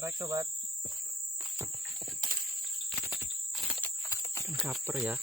Strike sobat. Kaper ya.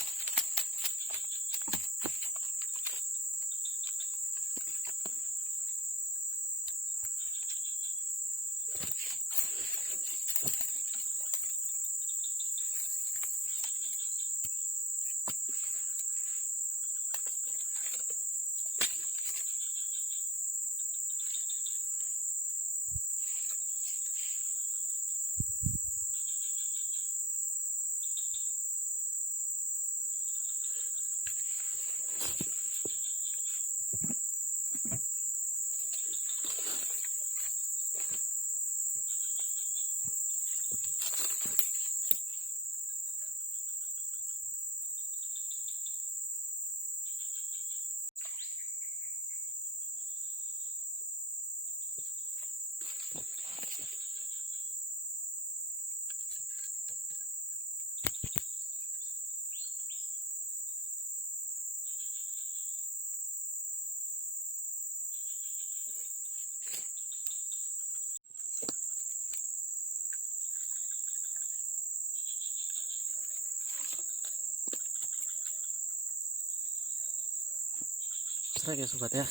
Strike ya sobat ya.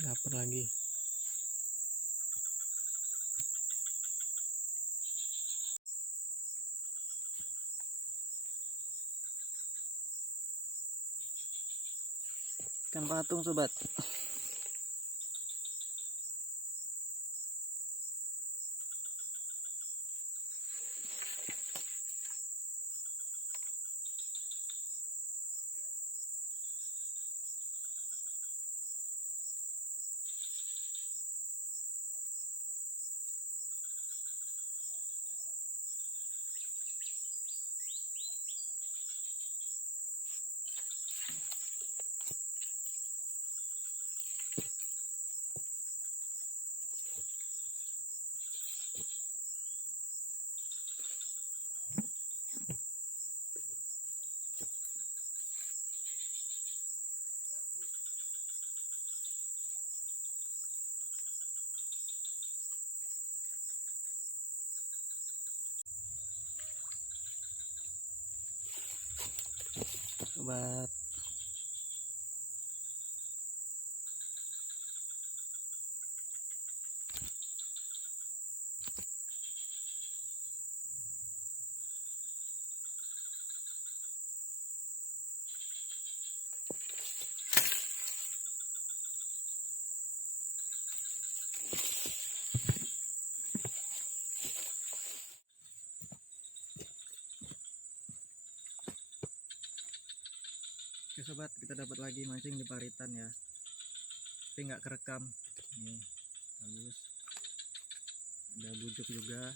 Kaper lagi. Ikan patung sobat. Sobat. Oke sobat, kita dapat lagi mancing di paritan ya, tapi nggak kerekam. Nih bagus, ada bujuk juga.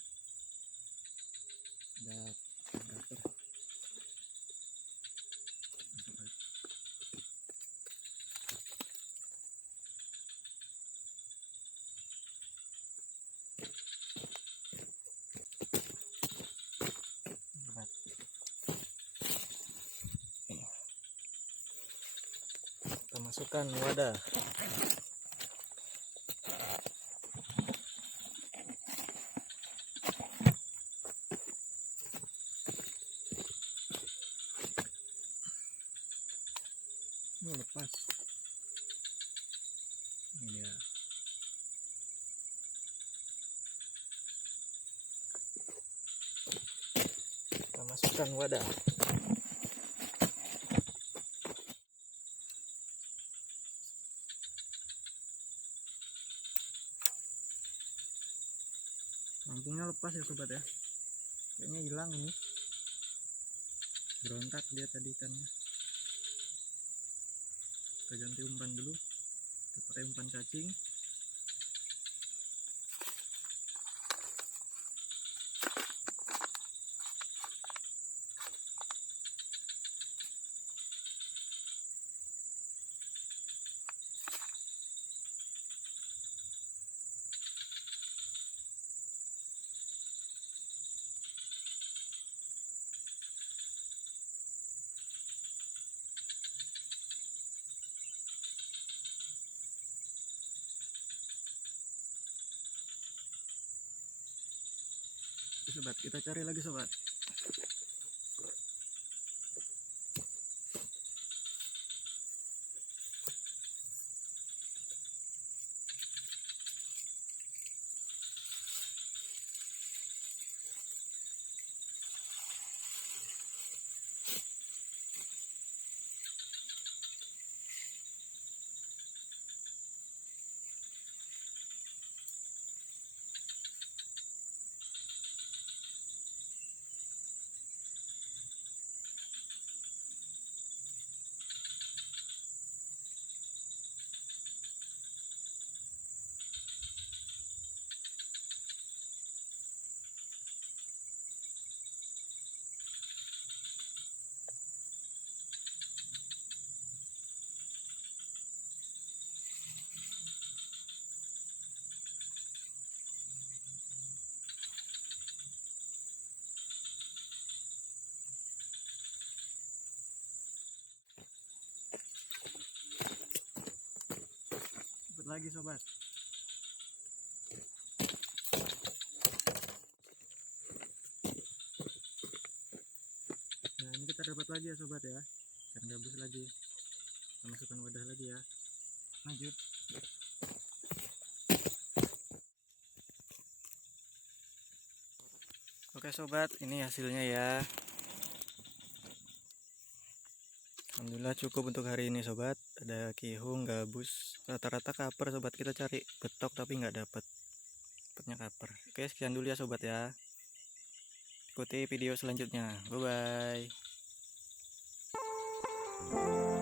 Ada temperatur. Sobat. Kita masukkan wadah. Oh, lepas. Ini dia. Kita masukkan wadah. Lampungnya lepas ya sobat ya. Kayaknya hilang ini. Berontak dia tadi ikannya. Kita ganti umpan dulu. Kita pakai umpan cacing. Sobat, kita cari lagi sobat. Dapat lagi sobat. Nah ini kita dapat lagi ya sobat ya. Ikan gabus lagi. Kita masukkan wadah lagi ya. Lanjut. Oke sobat, ini hasilnya ya. Alhamdulillah cukup untuk hari ini sobat. Ada kihung, gabus, rata-rata kaper sobat. Kita cari betok tapi nggak dapet. Dapatnya kaper. Oke, sekian dulu ya sobat ya. Ikuti video selanjutnya. Bye bye.